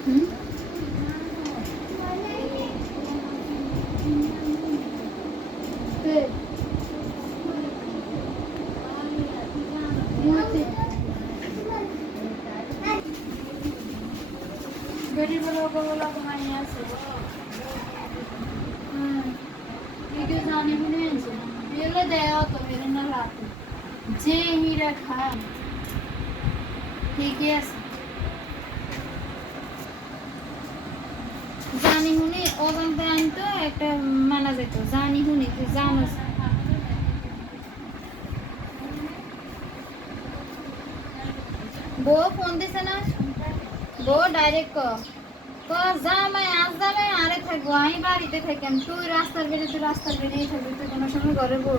गरीब लोगों को लोग हमारे यहाँ से वीडियो जाने भी नहीं है ये ले दया तो मेरे ना लाते जे ही रखा ठीक है জানি হুনি অজান্তে আনতো একটা মানা যেত জানি হুনি তুই জানোস। বউ ফোন দিছে না? বউ ডাইরেক্ট ক ক, জামাই, আজ জামাই, আরে থাকব, আমি বাড়িতে থাকেন তুই রাস্তার বেরিয়ে তুই রাস্তার বেরিয়ে থাকবি, তুই কোনো সময় ঘরে বউ